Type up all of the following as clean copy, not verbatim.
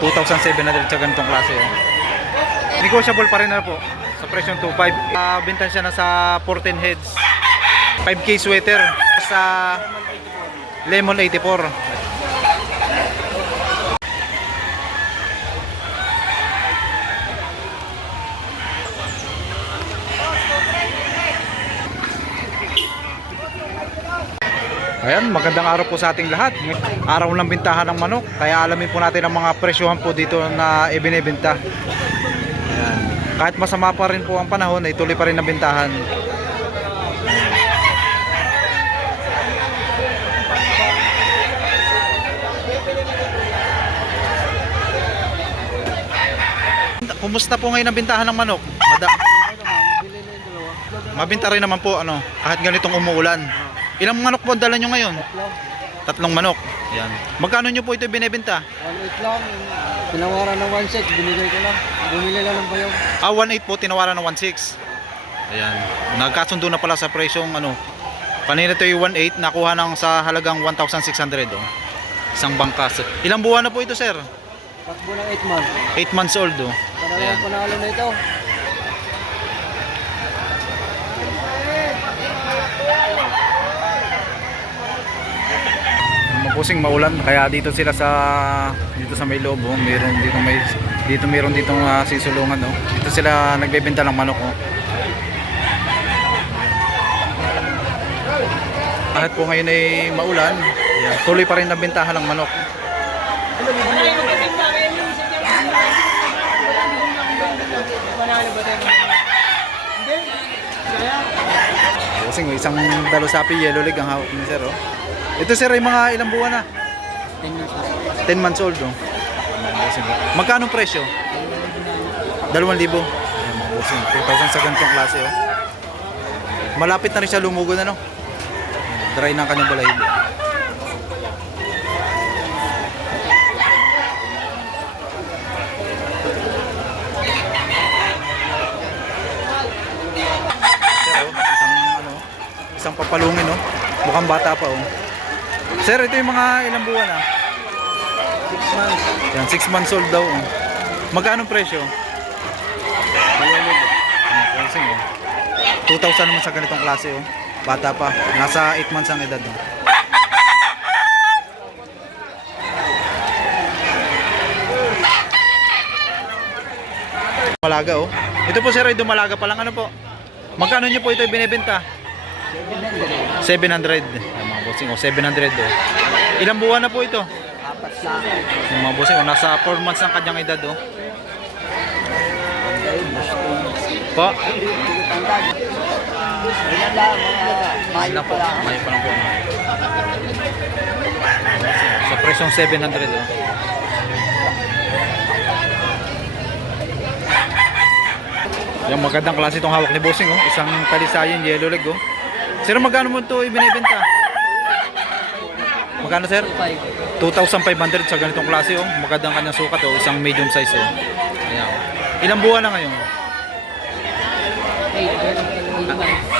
2,700 sa ganitong klase. Oh. Negotiable pa rin na po sa presyong 2,500. Bintan siya na sa 14 heads. 5K sweater sa Lemon 84. Ayan, magandang araw po sa ating lahat. Araw ng bintahan ng manok. Kaya alamin po natin ang mga presyohan po dito na ibinebenta. Ayan. Kahit masama pa rin po ang panahon, ay tuloy pa rin ang bintahan. Kumusta po ngayon ang bintahan ng manok? Mabinta rin naman po ano, kahit ganitong umuulan. Ilang manok po ang dala nyo ngayon? Tatlong manok. Yan. Magkano nyo po ito binebenta? 1.8 lang. Tinawaran ng 1.6, binigay ko lang. Bumili lang ng bayaw. 1.8 po, tinawaran ng 1.6. Ayan. Nagkasundo na pala sa presyong ano. Kanina ito yung 1.8, nakuha ng sa halagang 1,600. Oh. Isang bangkas. Ilang buwan na po ito, sir? Takbo ng 8 months. 8 months old. Oh. Panalawang panalo na ito. Mapusing maulan kaya dito sila sa may loob. Oh. Meron ditong sisulungan. Oh. Dito sila nagbebenta ng manok. Oh. Kahit po ngayon ay maulan, tuloy pa rin ang bentahan ng manok. Kasi isang Dalosapi Yellow Leg ang hawak ni sir. Oh. Ito sir ay mga ilang buwan na? 10 months old. Oh. Magkano presyo? 2,000. 2,000 sa ganitong klase. Oh. Malapit na rin siya lumugon na, no? Dry na ang kanyang balahibo. Isang papalungin, no? Mukhang bata pa, oh. Sir, ito yung mga ilang buwan, 6 months. Yan, 6 months old daw, oh. Magkano presyo? 2,000 naman sa ganitong klase, oh. Bata pa, nasa 8 months ang edad, oh. Dumalaga, oh. Ito po sir, ay dumalaga pa lang. Ano po? Magkano nyo po ito binebenta? 700. Ay, mga bossing, oh, 700. Oh. Ilang buwan na po ito? 4 lang. Yung mga bossing, oh, nasa 4 months ang kanyang edad. Oh. Po? Ilan lang, Mayo pa lang. Mayo pa lang po. Sa presyong 700. Oh. Yung magandang klase itong hawak ni bossing. Oh. Isang Talisayan Yellow Leg. Oh. Sir, magkano mo ito ibinibenta? Magkano sir? 2,500 sa ganitong klase. Oh. Magandang kanyang sukat. Oh. Isang medium size. Oh. Ayan. Ilang buwan na ngayon?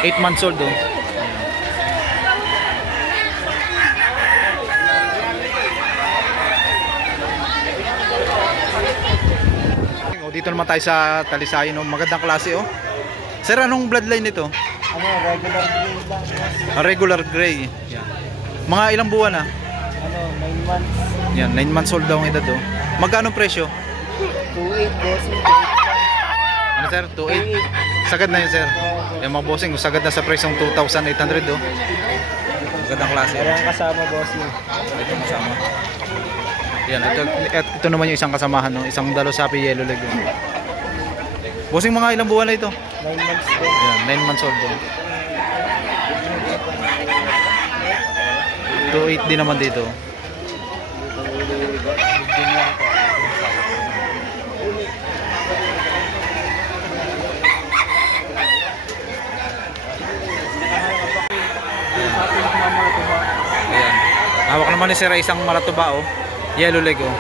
8 months old. Oh. Oh, dito naman tayo sa Talisayan. Oh. Magandang klase. Oh. Sir, anong bloodline nito? Regular grade lang. Regular gray. Yan. Mga ilang buwan na? 9 months. Yan, 9 months old daw ang edad. Oh. Magkano presyo? 2.8 bossing. Ano sir? 2.8. Sagad na yun sir. Yung mga bossing, sagad na sa presyong 2,800. Oh. Magandang klase. Parang kasama bossing. Ito kasama. Yan, ito naman yung isang kasamahan. No? Isang Dalosapi Yellow Leg. Oh. Bossing, mga ilang buwan na ito? 9 months din. Yan, 9 months old. Oh. 2.8 din naman dito. Ayan. Hawak naman ni Sir ay isang Malatuba, oh. Yellow Leg, oh.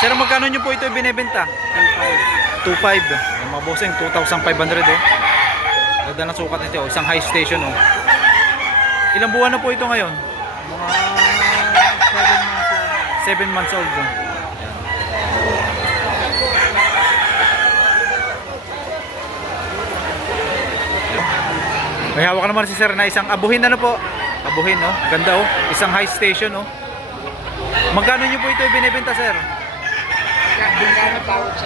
Sir, magkano nyo po ito binebenta? 2.5. Yung mga bossing, 2,500, oh. Ganda ng sukat nito, oh. Isang high station, oh. Ilang buwan na po ito ngayon? Mga 7 months lang. 7 months old, oh. Ayan. May hawak naman si sir na isang abuhin, ano po? Abuhin, no? Ganda, oh. Isang high station, oh. Magkano nyo po ito binibenta, sir?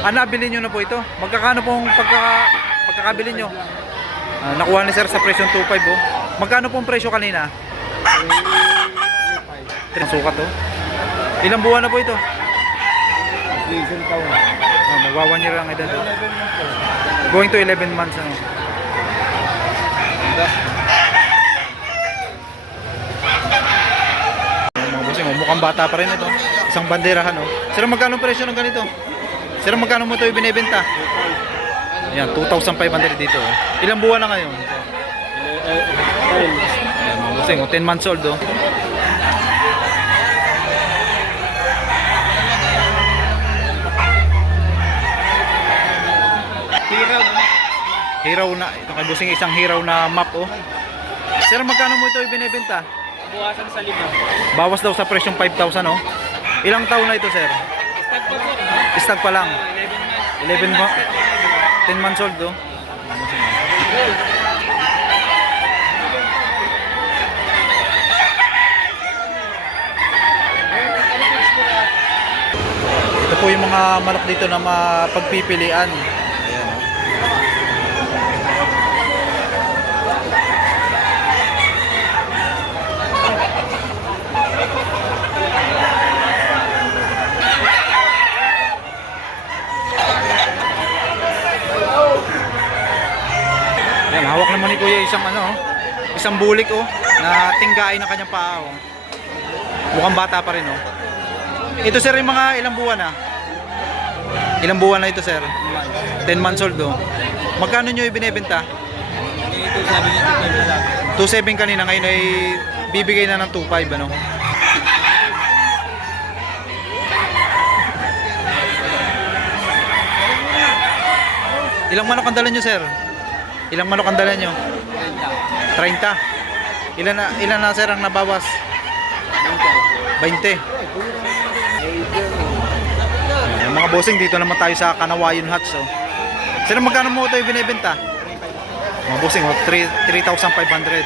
Nabili nyo na po ito? Magkakano pong pagkakabili nyo? Nakuha ni sir sa presyo 2.5, oh. Magkano pong presyo kanina? Ang sukat, oh. Ilang buwan na po ito? Isang taon. Magwa 1 year ang edad, oh. Going to 11 months, ano. Mga bossing, oh, mukhang bata pa rin ito. Isang banderahan, oh. Sir, magkano presyo ng ganito? Sir, magkano mo ito ibinebenta? Ayan, 2,500 dito, oh. Ilang buwan na ngayon? Ayan, mga bossing, oh, 10 months old, oh. Hiraw na, ito kay bossing, isang hiraw na map, oh. Sir, magkano mo ito ibinebenta? Buwasan sa 5. Bawas daw sa presyong 5,000, oh. Ilang taon na ito, sir? Stag pa po. Stag pa lang. 11 months. 11 mo, 10 months old, oh. Ito po yung mga manok dito na mapagpipilian. Ayan, oh. Ayan, hawak naman ni Kuya isang ano, oh, isang bulik, oh, na tinggain ng kanyang paa, oh. Mukhang bata pa rin, oh. Ito, sir, yung mga ilang buwan na? Ilang buwan na ito, sir? 10 months old, oh. Magkano nyo ibinebenta? Ito sabi niya 2.7 kanina, ngayon ay bibigay na ng 2.5, ano? Ilang manok ang dala nyo, sir? Ilang manok ang dala nyo? 30. Ilan na, sir, ang nabawas? 20. Yung mga bossing, dito naman tayo sa Kanawayon Huts, oh. Sir, magkano mo ito ibinebenta? Mga bossing, oh, 3,500.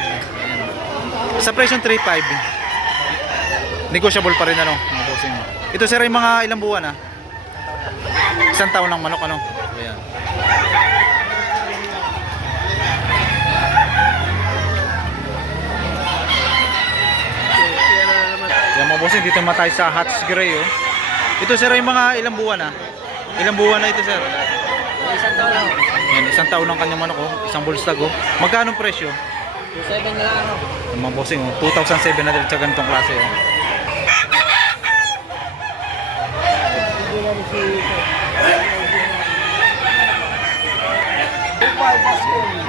Sa presyong 3,500. Negotiable pa rin, ano, mga bossing. Ito, sir, yung mga ilang buwan, ah? Isang taon lang manok, ano? Ayan. Yan, mga bossing, dito naman tayo sa Huts Gray, oh. Ito, sir, yung mga ilang buwan, ah? Ilang buwan na ito, sir? Isang taon lang. Yan, isang taon ng kanyang manok, oh. Isang bullstag, oh. Magkano presyo? 2.7 na lang ano. Yung mga bossing, oh, 2,700 sa ganitong klase, oh.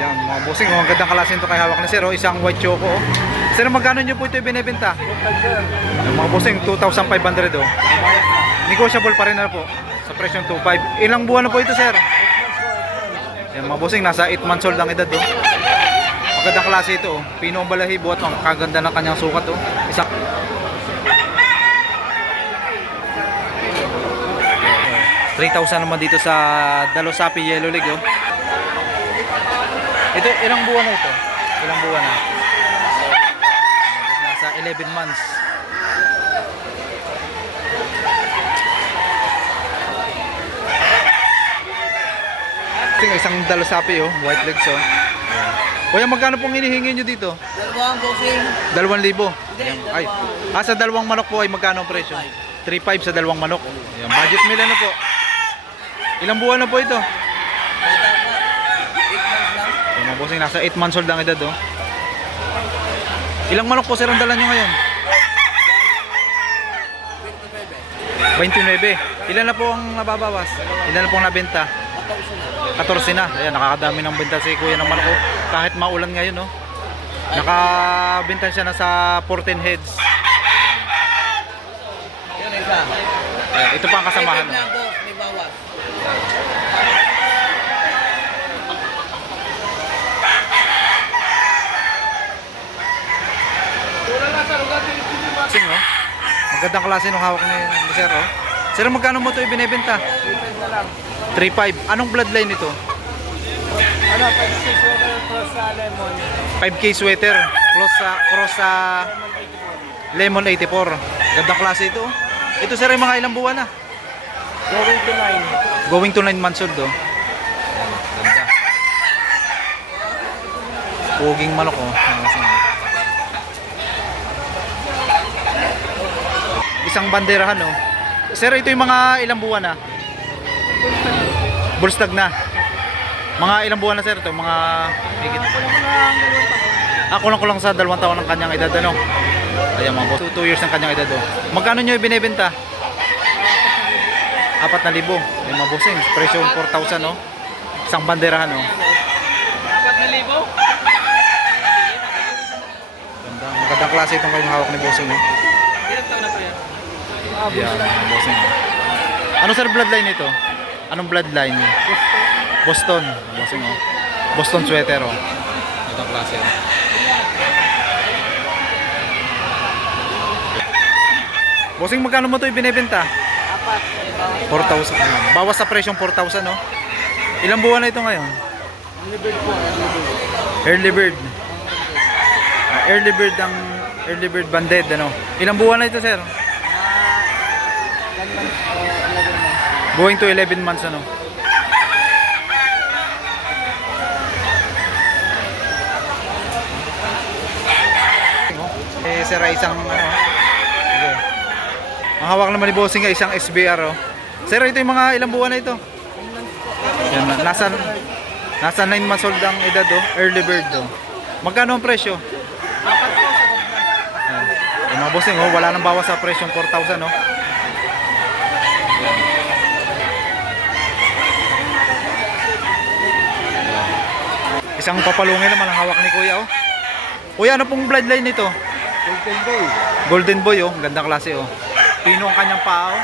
Yan, mga bossing, oh, ang gandang klase nito kay hawak na, sir, oh. Isang white choco, oh. Sir, magkano nyo po ito ibinebenta? Yung mga bossing, 2,500, oh. Negotiable pa rin na po sa presyong 2.5. Ilang buwan na po ito, sir? Yan, mga bossing, nasa 8 months old ang edad, oh. Magandang klase ito, oh. Pino ang balahibo at ang kaganda ng kanyang sukat, oh. Isang 3,000 naman dito sa Dalosapi Yellow Leg, oh. Ito, ilang buwan na ito? Ilang buwan na? Nasa 11 months. Isang Dalosapi, oh, white legs, oh. Ayan. Kuya, magkano pong hinihingi nyo dito? Dalawang boxing. 2,000. Hindi, Ay, sa dalawang manok po ay magkano ang presyo? 3,500 sa dalawang manok. Ayan, budget meal, ano po? Ilang buwan na po ito? 8 months lang. Ayan, mga bossing, nasa 8 months old ang edad, oh. Ilang manok po, sir, ang dala nyo ngayon? 29. Ilan na po ang nababawas? Ilan na po ang nabenta? 14 na. Ayan, nakakadami ng benta si kuya ng manok, oh. Kahit maulan ngayon, oh. Nakabenta siya na sa 14 heads. Yun isa. Ayan, ito pa ang kasamahan, May oh. boss, may bawas. Sing, oh. Magandang klase ng hawak ni sir, oh. Sir, magkano mo ito ibinebenta? 3,500. Anong bloodline ito? Ano, 5-6 water plus sa lemon. 5K sweater. Cross sa Lemon 84. Gandang klase ito. Oh. Ito sir, yung mga ilang buwan na. Going to 9. Going to 9 months old. Oh. Ganda. Puging manok. Oh. Isang banderahan. Oh. Sir, ito yung mga ilang buwan na. Bullstag na. Mga ilang buwan na sir ito? Mga higit. Kulang sa 2 taon ng kanyang edad. Ano? Ayan mga boss. 2 years ng kanyang edad. Oh. Magkano nyo ibinebenta? 4,000. Yung mga bossing. Presyo 4,000. Oh. Isang banderahan. Oh. 4,000? Ganda. Magandang klase itong kayong hawak ni bossing. Oh. Ilang taon na po yan? Ayan mga bossing. Oh. Ano sir bloodline ito? Anong bloodline? Boston. Bossing. Oh. Boston sweater. Oh. Itong klase. Oh. Bossing, magkano mo ito ibinebenta? 4,000. Bawas sa presyong 4,000, no? Ilang buwan na ito ngayon? Early bird po, Early bird. Early bird banded, ano? Ilang buwan na ito, sir? 10 months o 11 months. Going to 11 months, ano? Sir, isang ano? Sige. Ang hawak naman ni bossing ay isang SBR. Oh. Sir, ito yung mga ilang buwan na ito? Yan, nasa 9 months old ang edad. Oh. Early bird. Oh. Magkano ang presyo? Yan. Yung mga bossing, oh, wala nang bawas sa presyong 4,000. Oh. Isang papalungin naman ang hawak ni Kuya. Oh. Kuya, ano pong bloodline nito? Golden boy. Golden boy. Oh. Gandang klase. Oh. Pino ang kanyang paa. Oh.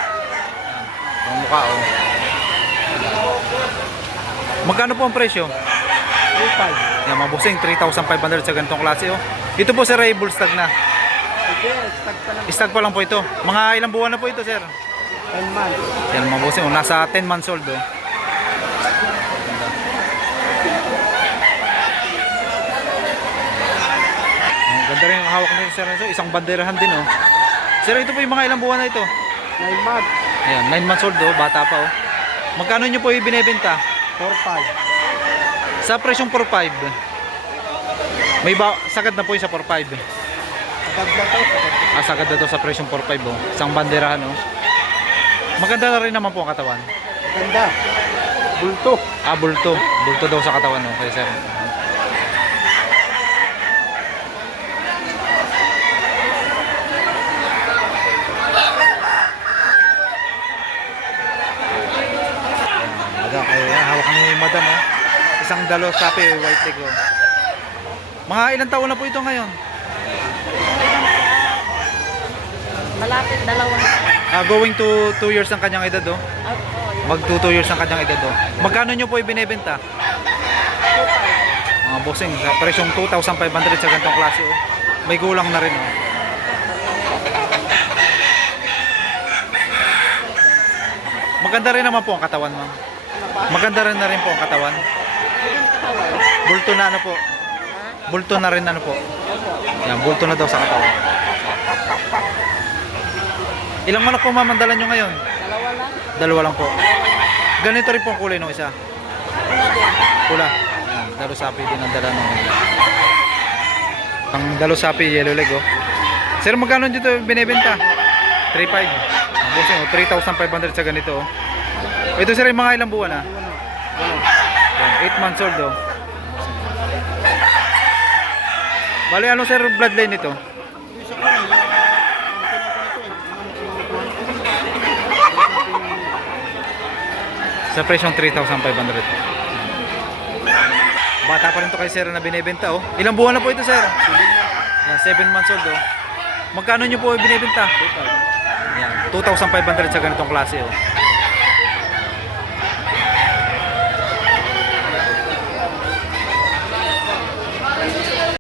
Ang mukha. Oh. Magkano po ang presyo? 3,500. Yan mga bossing, 3,500 sa ganitong klase. Oh. Ito po sir ay bullstag na. Stag pa lang. Stag pa lang po ito. Mga ilang buwan na po ito sir? 10 months. Yan mga bossing, oh. Nasa 10 months old. Oh. Ganda rin ang hawak nito sir. Isang banderahan din. Oh. Sir, ito po yung mga ilang buwan na ito? 9 months. Ayan, 9 months old. Oh. Bata pa. Oh. Magkano nyo po ibinebenta? 4,500. Sa presyong 4,500. May sagad na po yung sa 4,500. Sagad na to. Sagad na to sa presyong 4,500. Oh. Isang banderahan. Oh. Maganda na rin naman po ang katawan. Ganda. Bulto. Bulto. Bulto daw sa katawan. Oh. Kaya sir. Hawak ni madam. Oh. Isang dalo sapi. White leg. Oh. Mga ilang taon na po ito ngayon? Malapit 2. Going to 2 years ang kanyang edad. Oh. Mag 2 years ang kanyang edad. Oh. Magkano nyo po ibinebenta? Mga bossing, sa presyong 2,500 sa ganitong klase. Oh. May gulang na rin. Oh. Maganda rin naman po ang katawan, ma'am. Maganda rin na rin po ang katawan. Bulto na ano po. Bulto na rin ano po. Yan, bulto na daw sa katawan. Ilang manok po mamandalan nyo ngayon? 2 lang. 2 lang po. Ganito rin po ang kulay ng isa. Pula. Yan, dalo sapi din ang dala ng ang dalo sapi, yellow leg. Oh. Sir, magkano dito binebenta? 3,500. Ang bossing, oh, 3,500 sa ganito. Oh. Ito sir, yung mga ilang buwan na? 8 months old. Oh. Bali, ano sir bloodline nito? Sa presyong 3,500. Bata pa rin to kay sir na binebenta. Oh. Ilang buwan na po ito sir? Yan, 7 months old. Oh. Magkano nyo po binebenta? Yan, 2,500 sa ganitong klase. Oh.